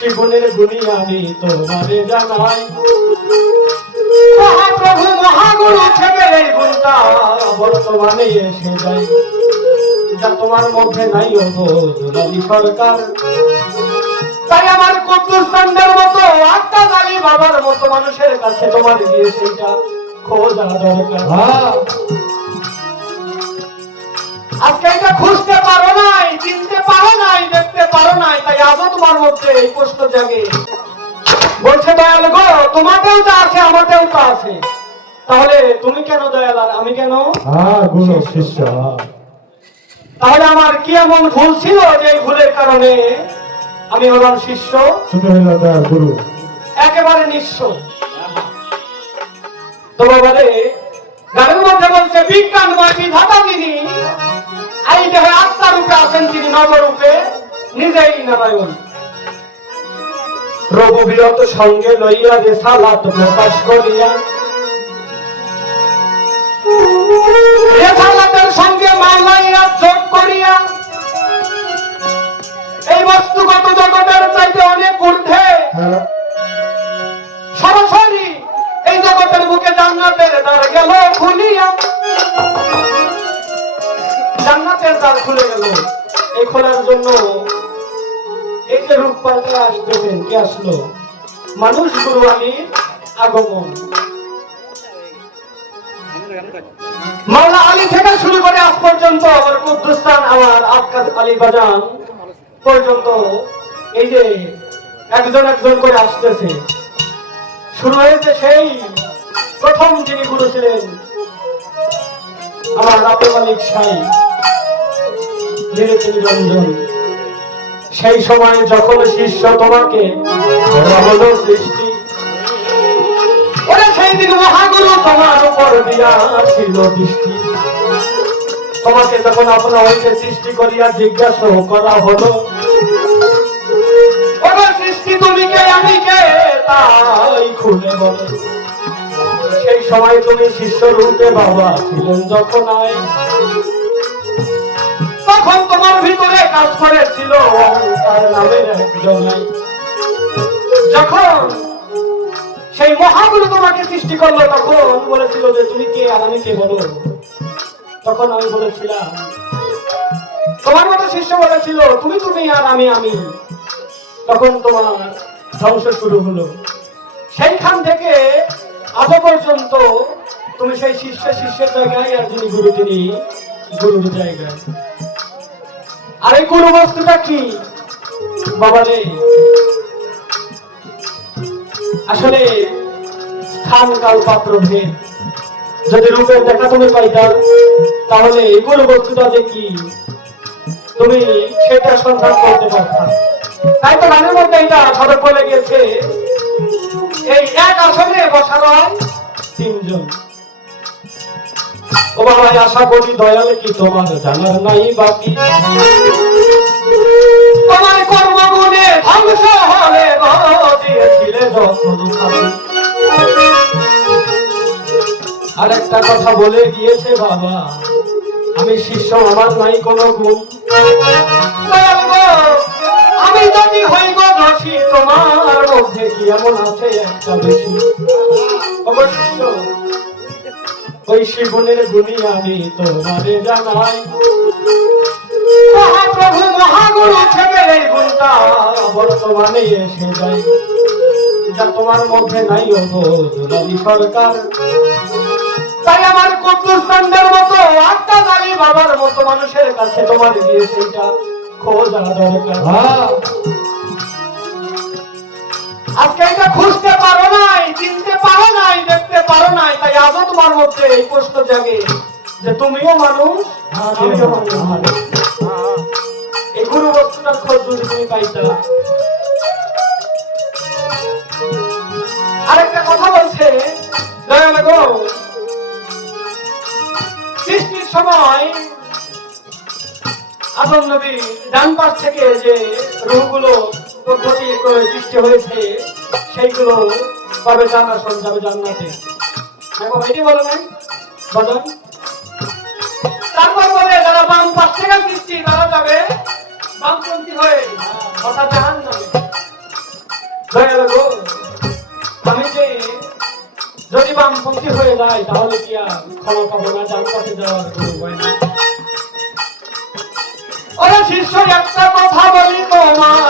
জীবনের গুণী আমি তোমারে জানাই। মহাপ্রভু মহাগুরু থেকে এই গুণটা বর্তমানে এসে যায়। যা তোমার মধ্যে নাই ওগো দুলালি সরকার। তাই আমার কদ্দুস চন্দ্রের মতো আটটা দালি বাবার মতো মানুষের কাছে তোমার গিয়ে সেইটা খোঁজা দরকার। হ্যাঁ। আজকে এটা খুঁজতে পারো নাই চিনতে পারো নাই দেখতে পারো নাই তাই আজও তোমার মধ্যে এই প্রশ্ন জাগে। বলছে দয়াল গো তোমাকেও তো আছে আমাকেও তো আছে। তাহলে তুমি কেন দয়াল আর আমি কেন? হ্যাঁ শিষ্য হ্যাঁ। তাহলে আমার কি এমন ভুল ছিল যে ভুলের কারণে আমি হলাম শিষ্য? তুমি হইল দয়া গুরু। একেবারে নিঃস্ব। তো বাবারে গানের মধ্যে বলছে বিজ্ঞানময় বিধাতা নবরূপে নিজেই নারায়ণ। রঘুবীরত সঙ্গে লইয়া যে সালাত প্রকাশ করিয়া রেসালাতের সঙ্গে মালাইয়া যোগ করিয়া এই বস্তুগত জগতের চাইতে অনেক ঊর্ধ্বে হ্যাঁ। সরাসরি এই জগতের বুকে জান্নাতের দ্বার গেল খুলিয়া জান্নাতের দ্বার খুলে গেল। এই খোলার জন্য এই যে রূপ আসতেছেন, কে আসলো? মানুষ গুরু আগমন। মাওলা আলী থেকে শুরু করে আজ পর্যন্ত আমার কুদ্দুস্তান আমার আবকাস আলী বাজান পর্যন্ত এই যে একজন একজন করে আসতেছে। শুরু হয়েছে সেই প্রথম যিনি গুরু ছিলেন, আমার রাতে মালিক সাই সেই সময় যখন শিষ্য তোমাকে হলো সৃষ্টি সেই দিন মহাগুরু তোমার উপর দিয়া দৃষ্টি। তোমাকে যখন আপনার হইতে সৃষ্টি করিয়া জিজ্ঞাসা করা হলো সৃষ্টি, তুমি কে? আমি কে? তাই খুলে বলো। সেই সময় তুমি শিষ্য রূপে বাবা ছিলেন যখন আয়। তখন তোমার ভিতরে কাজ করেছিল যখন সেই মহাগুরু তোমাকে সৃষ্টি করল, তখন বলেছিল যে, তুমি কে আর আমি কে বলো তখন আমি বলেছিলাম, তোমার মতো শিষ্য বলেছিল, তুমি তুমি আর আমি আমি। তখন তোমার ধ্বংস শুরু হলো। সেইখান থেকে আজ পর্যন্ত তুমি সেই শিষ্য, শিষ্যের জায়গায় আর যিনি গুরু তিনি গুরুর জায়গায়। আর গুরু বস্তুটা কি? বাবা রে। আসলে স্থান কাল পাত্র ভেদ। যদি রূপের দেখা তুমি পাইতা, তাহলে এই গুরু বস্তুটা যে কি? তুমি সেটা সন্ধান করতে পারতা। তাই তো গানের মধ্যে এটা সদর বলে গেছে। এই এক আসনে বসানো হয় তিনজন। ও বাবা আশা করি দয়াল কি তোমার জানার নাই বাকি? তোমার কর্মগুণে ধ্বংস হলে দিয়েছিলে আর একটা কথা বলে গিয়েছে বাবা, আমি শিষ্য, আমার নাই কোনো গুণ। আমি যদি হই গো তোমার মধ্যে কি এমন আছে একটা বেশি? অবশিষ্ট ওই শিবনের গুণী আমি তোমারে জানাই। মহাপ্রভু মহাগুরু থেকে এই গুণটা বর্তমানে এসে যায়। যা তোমার মধ্যে নাই দুলালি সরকার। তাই আমার কদ্দুস চন্দ্রের মতো আটটা দালি বাবার মতো মানুষের কাছে তোমার গিয়ে সেইটা খোঁজা দরকার। হ্যাঁ। আজকে এটা খুঁজতে তোমার মধ্যে এই প্রশ্ন জাগে যে তুমিও মানুষ, আমিও মানুষ। এই গুরু বস্তুটার খোঁজ যদি তুমি পাইতা। আরেকটা কথা বলছে সৃষ্টির সময় আদম নবী ডান পাশ থেকে যে রুহগুলো পদ্ধতি সৃষ্টি হয়েছে, সেইগুলো পাবে জান্নাত যাবে জান্নাতে। নাই বাজান তারপর বলে পাশ হয়ে অর্থাৎ গো। আমি যে যদি বামপন্থী হয়ে যায় তাহলে কি আর ক্ষমা পাবো না? ডান পথে যাওয়ার কোনো শিষ্য, একটা কথা বলি বলি তোমার।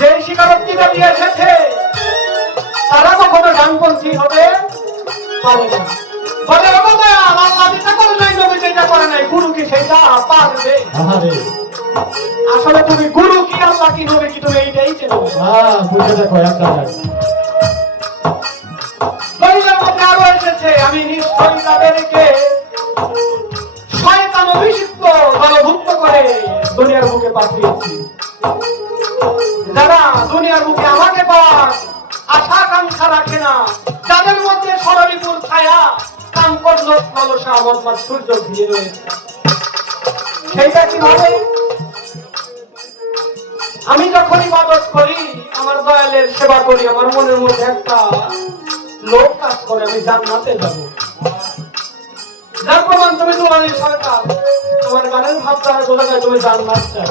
যে স্বীকারোক্তিটা দিয়ে এসেছে তারা কখনো ডানপন্থী হবে পারে না। বলে করে নাই নবী যেটা করে নাই গুরু কি সেটা পারবে? আসলে তুমি গুরু কি আল্লাহ কি নবী কি তুমি এইটাই চেনো। হ্যাঁ বুঝে দেখো একটা লাইন। দলিলের মধ্যে আরও এসেছে আমি নিশ্চয়ই তাদেরকে শয়তান অভিষিক্ত দলভুক্ত করে দুনিয়ার বুকে পাঠিয়েছি। দুনিয়ার বুকে আমাকে পাওয়ার আশা আকাঙ্ক্ষা রাখে না। যাদের মধ্যে সরলিপুর ছায়া, কাম করল লালসা আমার সূর্য ঘিরে রয়েছে। সেইটা কি হবে আমি যখন ইবাদত করি, আমার দয়ালের সেবা করি, আমার মনের মধ্যে একটা লোক কাজ করে, আমি জান্নাতে যাব। যার প্রমাণ তুমি তোমাদের সরকার। তোমার গানের ভাব দ্বারা বোঝা যায় তুমি জান্নাত চাও।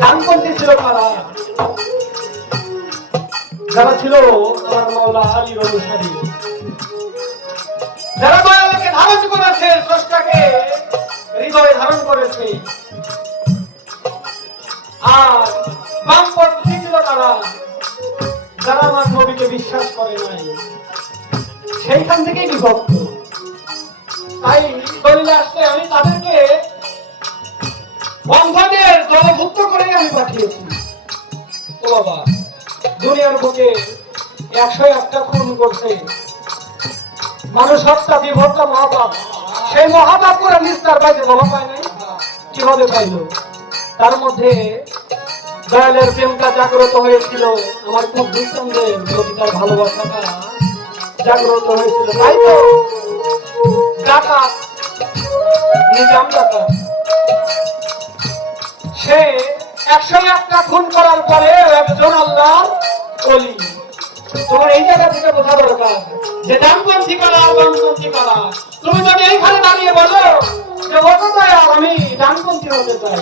ডানপন্থী ছিল কারা যারা ছিল আমার মাওলা আলীর অনুসারী যারা দয়ালকে ধারণ করেছে, স্রষ্টাকে হৃদয়ে ধারণ করেছে। আর বামপন্থী ছিল তারা। যারা আমার নবীকে বিশ্বাস করে নাই। সেইখান থেকেই বিভক্ত। তাই দলিলে আসতে আমি তাদেরকে অন্ধদের দলভুক্ত করে আমি পাঠিয়েছি। ও বাবা, দুনিয়ার বুকে একশো একটা খুন করছে। মানুষ হত্যা, বিভক্ত মহাপাপ। সেই মহাপাপ করে নিস্তার পাইছে বাবা পায় নাই। কীভাবে পাইলো? তার মধ্যে দয়ালের প্রেমটা জাগ্রত হয়েছিল। আমার খুব দুঃসন্দের প্রতি তার ভালোবাসাটা জাগ্রত হয়েছিল। তাই তো? ডাকাত, নিজাম ডাকাত। একশো একটা খুন করার পরে একজন আল্লাহ অলি তোমার এই জায়গা থেকে বোঝা দরকার যে ডানপন্থী করা আর বামপন্থী করা তুমি যদি এইখানে দাঁড়িয়ে বলো যে অত দয়াল আমি ডানপন্থী হতে চাই।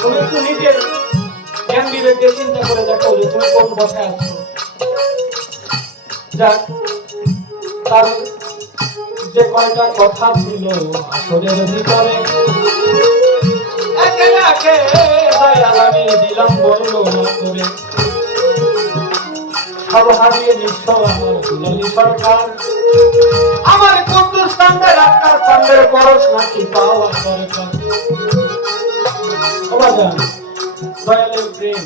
তুমি একটু নিজের জ্ঞান বিবেক চিন্তা করে দেখো যে তুমি কোন বসে আছো। যাক, তার যে কয়টা কথা ছিল আসরের ভিতরে, একে একে আমি দিলাম বর্ণনা করে সব হারিয়ে নিঃস্ব আমার দুলালি সরকার। আমার কুন্দুস্তানদের আত্মার স্থানের পরশ নাকি প্রেম